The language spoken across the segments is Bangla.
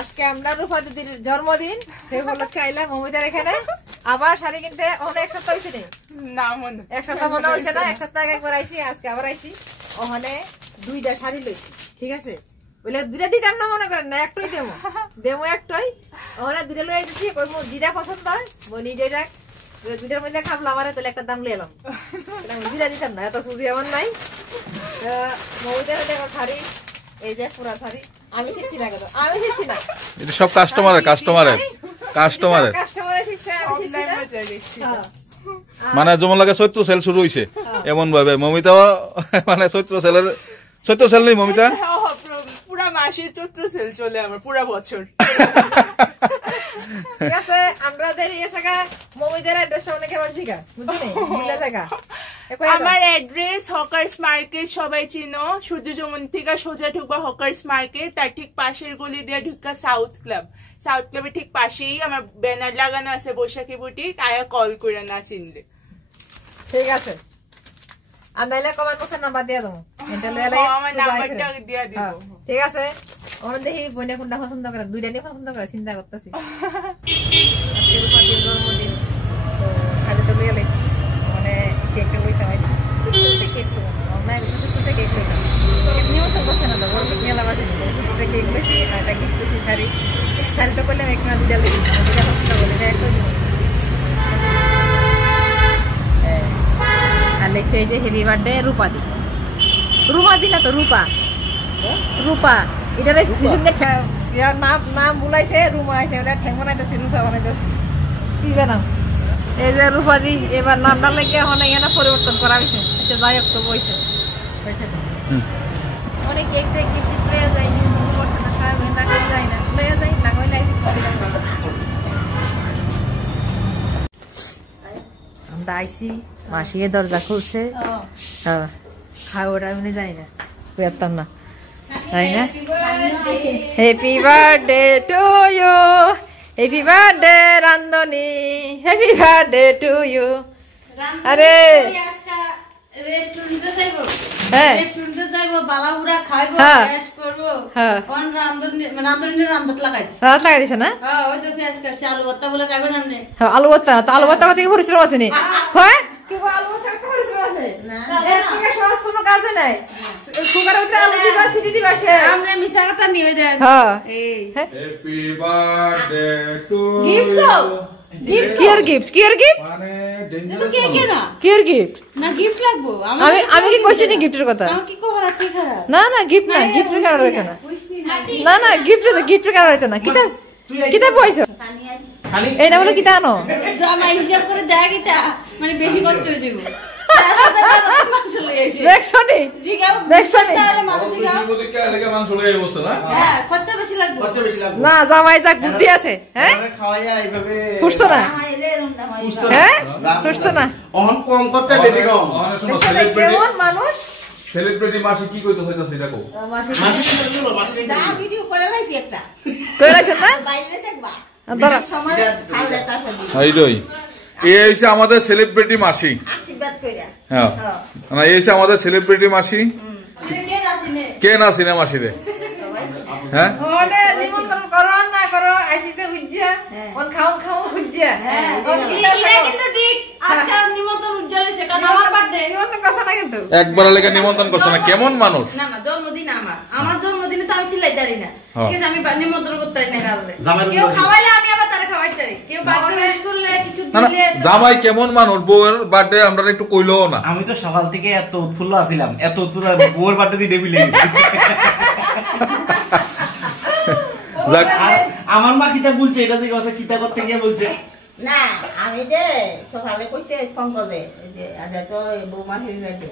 আজকে আমরা রূপা দিদির জন্মদিন, সেই উপলক্ষে আইলাম মমিতার এখানে। আবার শাড়ি কিনতে অনেক সপ্তাহ হয়েছে না, এক সপ্তাহ মনে হয়েছে না, এক সপ্তাহ আগে একবার আইসি, আজকে আবার আইসি। ওখানে 2টা শাড়ি লইছি, ঠিক আছে? বলে 2টা দিতাম না, মনে করেন না, একটাই দেবো একটাই। ওখানে 2টা লই আইতেছি, যেটা পছন্দ হয় বলি যেটা 2টার মধ্যে খাবলাম, আমার তাহলে একটা দাম লিয়ে এলাম। 2টা দিতাম না, এত খুঁজি আমার নাই। মমিতার দেখো শাড়ি, এই যে পুরা শাড়ি আমি শিখছি না, কেন আমি শিখছি না, এটা সব কাস্টমারের মানে যেমন লাগে চৈত্র সেল শুরু হইছে এমন ভাবে মমিতা মানে চৈত্র সেল নেই মমিতা, পুরা মাসে চৈত্র সেল চলে আমার পুরা বছর। ঠিক আছে, আমাদের এই জায়গা মমিতার অ্যাড্রেসটা অনেকে আবার জিগা বুঝলি ভুলে জায়গা। আমার অ্যাড্রেস হকার্স মার্কেট, সবাই চিনো। সূর্য যমুনা থেকে সোজা ঢুকবা হকার্স মার্কেট, তার ঠিক পাশের গলি দিয়ে ঢুকা সাউথ ক্লাবের ঠিক পাশেই আমার ব্যানার লাগানো আছে বৈশাখী বুটিক। আয়া কল করে না চিনলে। ঠিক আছে, আর নাইলে কমেন্ট বক্সে নাম্বার দিয়ে দেবো, আমার নাম্বারটা দিয়ে দিব। ঠিক আছে, ওরা দেখি বইনে কোনটা পছন্দ করে, 2টা নিয়ে পছন্দ করে, চিন্তা করতেছি। আজকে রূপা দিদির জন্মদিন, তো শাড়ি তো লিয়ে লাইছি, মানে কেকটা লইতে হয়েছে, ছোট কেক ছোট কেক লইতাম, নিমন্ত্রণ করছে না তো, বড় কেক মেলা বাজে ছোট কেক লইছি, আর একটা গিফট করছি শাড়ি তো করলাম একটা 2টা লেগেছি, 2টা পছন্দ করলে একটা আর লেগছে এই যে হ্যাপি বার্থডে রূপাদি না তো রূপা এটার নাম বুলাইছে, রুমা আছে, ওটা ঠ্যাং বানাইতেছি, রূপা বানাইতেছি, কি বানাম? এই যে রূপাদি এবার নামটা লেগে অনেক এখানে পরিবর্তন করা হয়েছে। আচ্ছা যাই হোক, তো বইছে অনেক কেক টেক গিফট লয়ে যায়, করছে না, খাওয়া না খাওয়া যায় না, লয়ে যায় না হইলে আমরা আইসি, মাসি দরজা খুলছে, হ্যাঁ খাওয়াটা আমি জানি না, পেতাম না, তাই না? Happy birthday to you, happy birthday রান্ধনি, হ্যাপি বার্থডে টু ইউ। আরে রেস্টুরেন্টে যাইবো, হ্যাঁ রেস্টুরেন্টে যাইবো, বালাউরা খাইবো, ফ্রেশ করবো, হ্যাঁ কোন রান্ধনি রান্ধত লাগাইছে, রাত লাগাই দিছে না? হ্যাঁ ওই তো ফ্রেশ করছে, আলু ভর্তা বলে খাইবে না নে, হ্যাঁ আলু ভর্তা, তো আলু ভর্তা থেকে পরিশ্রম আছে নি? হয় কি আলু ভর্তা থেকে পরিশ্রম আছে না, এর থেকে সহজ কোনো কাজ নাই, কুকারে উঠে আলু দিবা, সিটি দিবা, সে আমরা মিছা কথা নিয়ে দেন। হ্যাঁ এই হ্যাপি বার্থডে টু গিফট দাও, গিফট কি আর গিফট মানে কে কে না কি আর গিফট না, গিফট লাগবো। আমি কি কইছি নি গিফটের কথা? আমি কি কহলা কি খারাপ না গিফট না, গিফটের কারণ হইতো না, না গিফটের কারণ হইতো না। কিতা পয়সা এইটা বলে কিতা আনো, জামাই হিসাব করে দেয় কিতা, মানে বেশি খরচ হয়ে যাবো। না জামাই যাক বুদ্ধি আছে, হ্যাঁ বুঝতো না, হ্যাঁ বুঝতো না মানুষ। সেলিব্রিটি মাসি কি কইতো হইতাছে এটা কো, মাসি ভিডিও করে লাইছি একটা কই লাইছেন না, বাইরে দেখবা ধরা সময় খাইলে তারপর এইটাই এই হইছে আমাদের সেলিব্রিটি মাসি, আশীর্বাদ কইরা। হ্যাঁ না এই হইছে আমাদের সেলিব্রিটি মাসি। কে না সিনেমা মাসি রে, হ্যাঁ ওরে নিমন্ত্রণ করো না করো, আইছিতে উজ্জা কোন খাও উজ্জা, এটা কিন্তু ঠিক আজকে নিমন্ত্রণ উজ্জ্বল হইছে, কারণ আমার বার্থডে নিমন্ত্রণ করছ না, কিন্তু একবার লেগে নিমন্ত্রণ করছ না, কেমন মানুষ? না জন্মদিন আমার জন্মদিনে তো আমি সিলাই দাঁড়ি না, ঠিক আছে? আমি নিমন্ত্রণ করতে পারি না কাউকে, কেউ খাওয়াইলে আমি আবার তারে খাওয়াইতে পারি, কেউ বার্থডে উইশ করলে কিছু দিলে। জামাই কেমন মানুষ, বউয়ের বার্থডে আমরা একটু কইলও না। আমি তো সকাল থেকে এত উৎফুল্ল আছিলাম, এত উৎফুল্ল বউয়ের বার্থডে দিয়ে ডেবিলে আমার মা কিতা বলছে, এটা যে কথা কিতা করতে গিয়ে বলছে না, আমি যে সকালে কইছে ফোন করে যে আজ তো বৌমা হয়ে গেছে,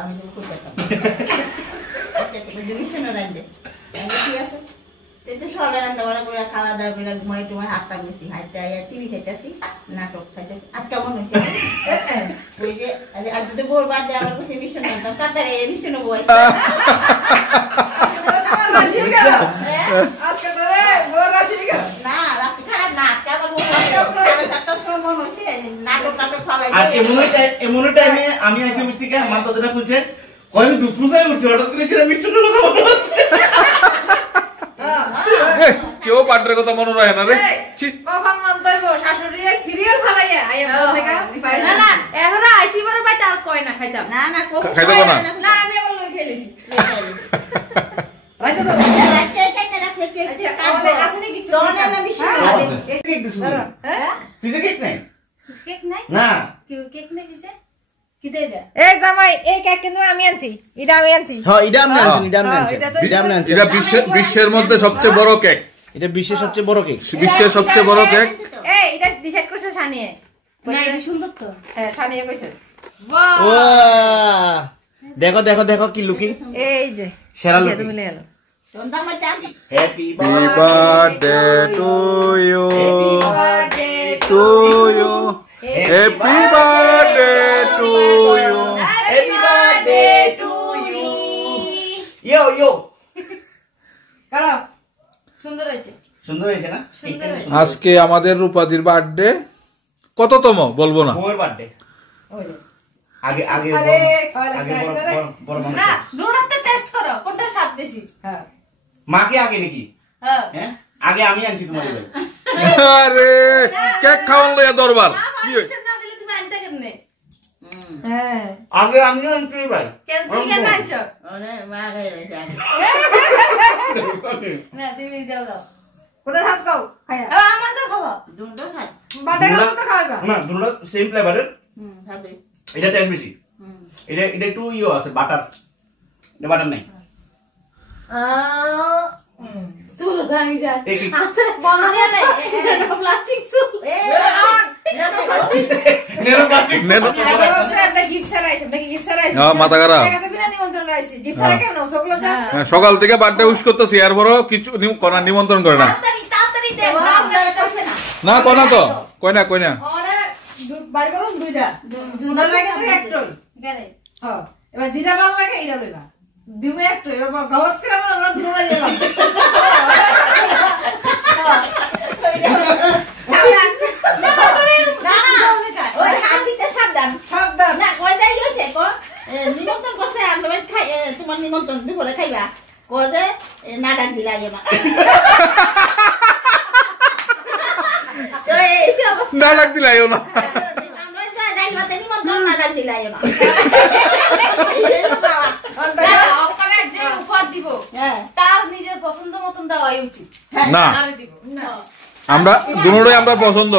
আমি তো কইতাম ডিভিশন রাইন্দে, ঠিক আছে? তো সকালে রান্না বাড়া করে খাওয়া দাওয়া করে ঘুমাই টুমাই হাতটা গেছি, হাইতে টিভি খাইতেছি, নাটক খাইতেছি। আজ কেমন হয়েছে ওই যে আজ তো বোর বার্থডে, আমার কাছে মিশন আনতাম, তাড়াতাড়ি মিশন বই আমি আইসি অফিস থেকে আমার দরজাটা খুলছে, কয় আমি দুষ্পুষায় উঠছি, হঠাৎ করে সেটা মিষ্টির কথা মনে হচ্ছে। কেউ বার্থডে কথা মনে রাখে না রে কখন মন্তব্য শাশুড়ি সিরিয়াল চালাইয়া আইয়া থেকে না না এখন আইসি বড় বাইতে আর কয় না খাইতাম না না খাইতে না না আমি আবার লই খেলেছি রাইতো তো রাতে কেন রাখলে কে আমাদের আছে নাকি তোনে না বেশি কেক দিছো হ্যাঁ পিজা কেক নাই কেক নাই না কেক নাই কিছে কি দে এটা এই জামাই এই কেক কিন্তু আমি আনছি এটা আমি আনছি হ্যাঁ এটা আমি আনছি এটা বিশ্বের মধ্যে সবচেয়ে বড় কেক এটা বিশ্বের সবচেয়ে বড় কেক বিশ্বের সবচেয়ে বড় কেক এই এটা ডিসাইড করছে সানিয়ে না এটা সুন্দর তো হ্যাঁ সানিয়ে কইছে বাহ ও দেখো দেখো দেখো কি লুকিং এই যে সেরা তুমি লুকিং মিলে গেল তোমরা মত happy birthday to you to you happy birthday to you happy birthday to you yo yo করো সুন্দর হয়েছে সুন্দর হয়েছে না আজকে আমাদের রূপাদির বার্থডে কততম বলবো না বউয়ের বার্থডে ওই যে আগে আগে আরে আগে বড় মানুষ না দুটোতে টেস্ট করো কোনটা স্বাদ বেশি হ্যাঁ মাকে আগে নাকি হ্যাঁ হ্যাঁ আগে আমি আনছি তোমার ভাই আরে কেক খাওয়ান লইয়া দরবার কি হই না দিলে তুমি আনতে কেমনে হ্যাঁ আগে আমি আনছি ভাই কেন তুমি কেন আনছো ওরে মা রে না তুমি দাও দাও কোনটা হাত খাও খায়া আমার তো খাবো দুটো খাই বাটা গেল তো খাওয়াইবা না দুটো সেম ফ্লেভারের খাবে এটা টেস্ট বেশি এটা একটু ইও আছে বাটার এটা বাটার নাই চুল ভাঙি যায় এই কি? আচ্ছা বন্ধ দিয়ে নাই প্লাস্টিক চুল নেরো প্লাস্টিক নেনো আগে বলছে একটা গিফট সারাইছে নাকি গিফট সারাইছে হ্যাঁ, মাথা খারাপ। টাকাতে বিনা নিমন্ত্রণ রাইছে গিফট সারা কেন সকল যা হ্যাঁ, সকাল থেকে বার্থডে উইশ করতেছি আর বড় কিছু নিমন্ত্রণ করে না তাড়াতাড়ি দে তাড়াতাড়ি করছে না না কনা তো কইনা ওরে বাড়ি বলুন দুইটা দুটো লাগে তো একটাই গেলে হ্যাঁ এবার যেটা ভালো লাগে এটা লইবা দিমে একটাই এবার গবত করে আমরা দুটো লইলাম ওই হাসিতে সাবধান সাবধান না কই যাই গেছে কো নিমন্ত্রণ করছে আমরা খাই তোমার নিমন্ত্রণ দুপুরে খাইবা কো যে না ডাক দিলাই না তো এই সব না লাগ দিলাইও না আমরা যাই যাই মতে নিমন্ত্রণ না ডাক দিলাই না ওখানে যে উপহার দিব হ্যাঁ তার নিজের পছন্দ মতন দেওয়াই উচিত না তাহলে দিব আমরা দুনোটাই আমরা পছন্দ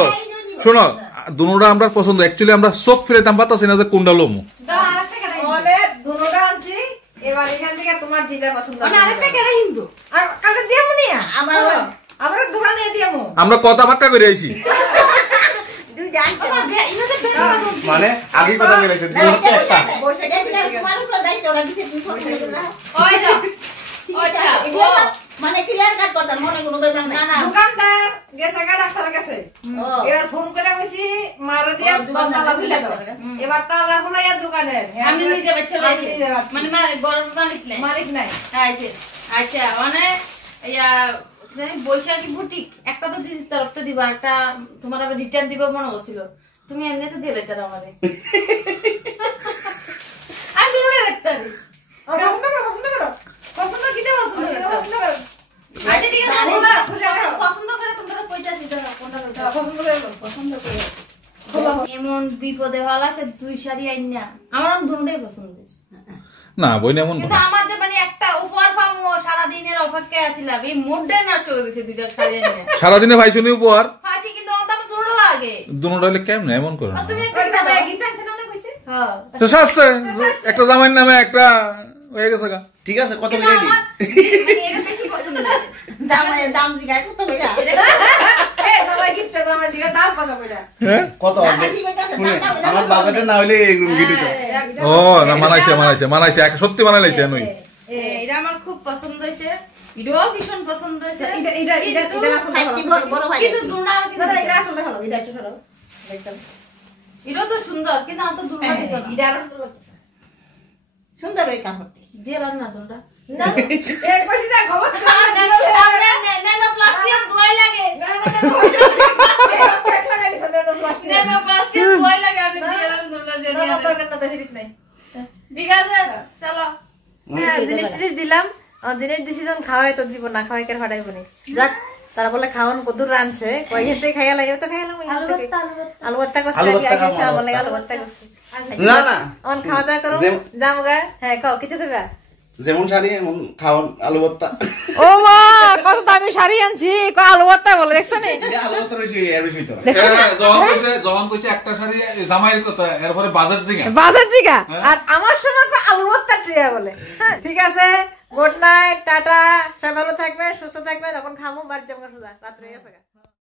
শোনো দুনোটা আমরা পছন্দ অ্যাকচুয়ালি আমরা চোখ ফিরাইতাম পাতাছি না যে কোনটা লমু দাও আরেকটা কেন ওরে দুটোটা আনছি এবার এখান থেকে তোমার যেটা পছন্দ মানে আরেকটা কেন হিন্দু আর কালকে দিয়ামু নিয়া আমার আমরা দোকানে নিয়ে দিয়ামু আমরা কথা ফাক্কা করে আইছি দুই জান আমার বিয়া ইনোতে বেটা মানে আগে কথা বলেছে তোমার উপর দায়িত্ব ওরা দিছে তুমি পছন্দ করলা ওই দাও আচ্ছা মানে ক্লিয়ার কাট কথা মনে কোনো বেজার না নাই না দোকানদার গেছে গা ডাক্তার কাছে ও এবার ফোন করে কইছি মারা দিয়া তালা খুলে দাও এবার তালা খুলাইয়া দোকানের আমি নিজে বাচ্চা আমি লাইছি নিজে বাচ্চা। মানে মানে গরম মালিক নাই মালিক নাই আচ্ছা আচ্ছা মানে ইয়া বৈশাখী বুটিক একটা তো দিদি তরফ তো দিবা একটা তোমার আবার রিটার্ন দিব মনে হচ্ছিল তুমি এমনি তো দিয়ে দিতে আমারে আর শুনে রাখতে পছন্দ করো পছন্দ কি দেব পছন্দ পছন্দ করো আচ্ছা ঠিক আছে না, না, খুঁজে আসো। পছন্দ করে তোমরা কইতাছি ধরো কোনটা কইতা পছন্দ করো পছন্দ করে এমন বিপদে হল আছে দুই শাড়ি আইনা আমার দুটোই পছন্দ হয়েছে না বই এমন কিন্তু আমার যে মানে একটা উপহার পাবো সারাদিনের অপেক্ষায় আছিলাম এই মুডটাই নষ্ট হয়ে গেছে দুইটা শাড়ি আইনা সারাদিনে ভাইছুনি উপহার পাইছি কিন্তু আমার দুটো লাগে দুনোটা হলে কেমনে এমন করে আর না তুমি ওই একটা জামাই দাও গিফট আনছে না মনে কইছে হ্যাঁ তো শাসছে একটা জামাইয়ের নামে একটা হয়ে গেছে গা ঠিক আছে কত কিন্তু রেডি আমার মানে এটা বেশি পছন্দ হয়েছে দাম জিগায় কত কইরা এ জামাই গিফট জামাই দিকে দাম কত কইরা হ্যাঁ কত শুনে আমার বাজেটে না হইলে এই ভিডিওটা ও না মানাইছে সত্যি মানাইছে নই এটা আমার খুব পছন্দ হয়েছে এটাও ভীষণ পছন্দ হয়েছে এটা আসলে বড় ভাই কিন্তু দুনা আর কিন্তু এটা আসলে ভালো এটা একটু সরো দেখতাম এটাও তো সুন্দর কিন্তু আমার তো দুনা দিত না এটা আর ভালো লাগছে সুন্দর ওই কাপড়টি দিলাম না দুনা না এর কইছি না খবর নেনো প্লাস্টিক ধোয়াই লাগে নেনো প্লাস্টিক ধোয়াই লাগে আমি দিলাম দুনা জেনে ঠিক আছে চলো জিনিস দিলাম জিনিস ডিসিশন খাওয়াই তো দিব না খাওয়াই কেন ফাটাইব নি যাক তারা বলে খাওয়ান কদুর রানছে কই হেতে খাইয়া লাগে তো খাইলাম আলু ভর্তা করছে আলু ভর্তা আগে খাবো, বলে আলু ভর্তা করছে না না অন খাওয়া দাওয়া করো জামগা হ্যাঁ কও কিছু খাবা যেমন শাড়ি এমন খাওয়ান আলু ভর্তা ও মা কত দামি শাড়ি আনছি কই আলু ভর্তা বলে দেখছো নি আলু ভর্তা রয়েছে এর বেশি তো যখন কইছে একটা শাড়ি জামাইয়ের কথা এরপরে বাজার জিগা বাজার জিগা আর আমার সময় আলু ভর্তা ট্রিয়া বলে হ্যাঁ ঠিক আছে গুড নাইট টাটা সবাই ভালো থাকবেন সুস্থ থাকবেন এখন খামু বাড়ি যাবো রাত্রে গেছে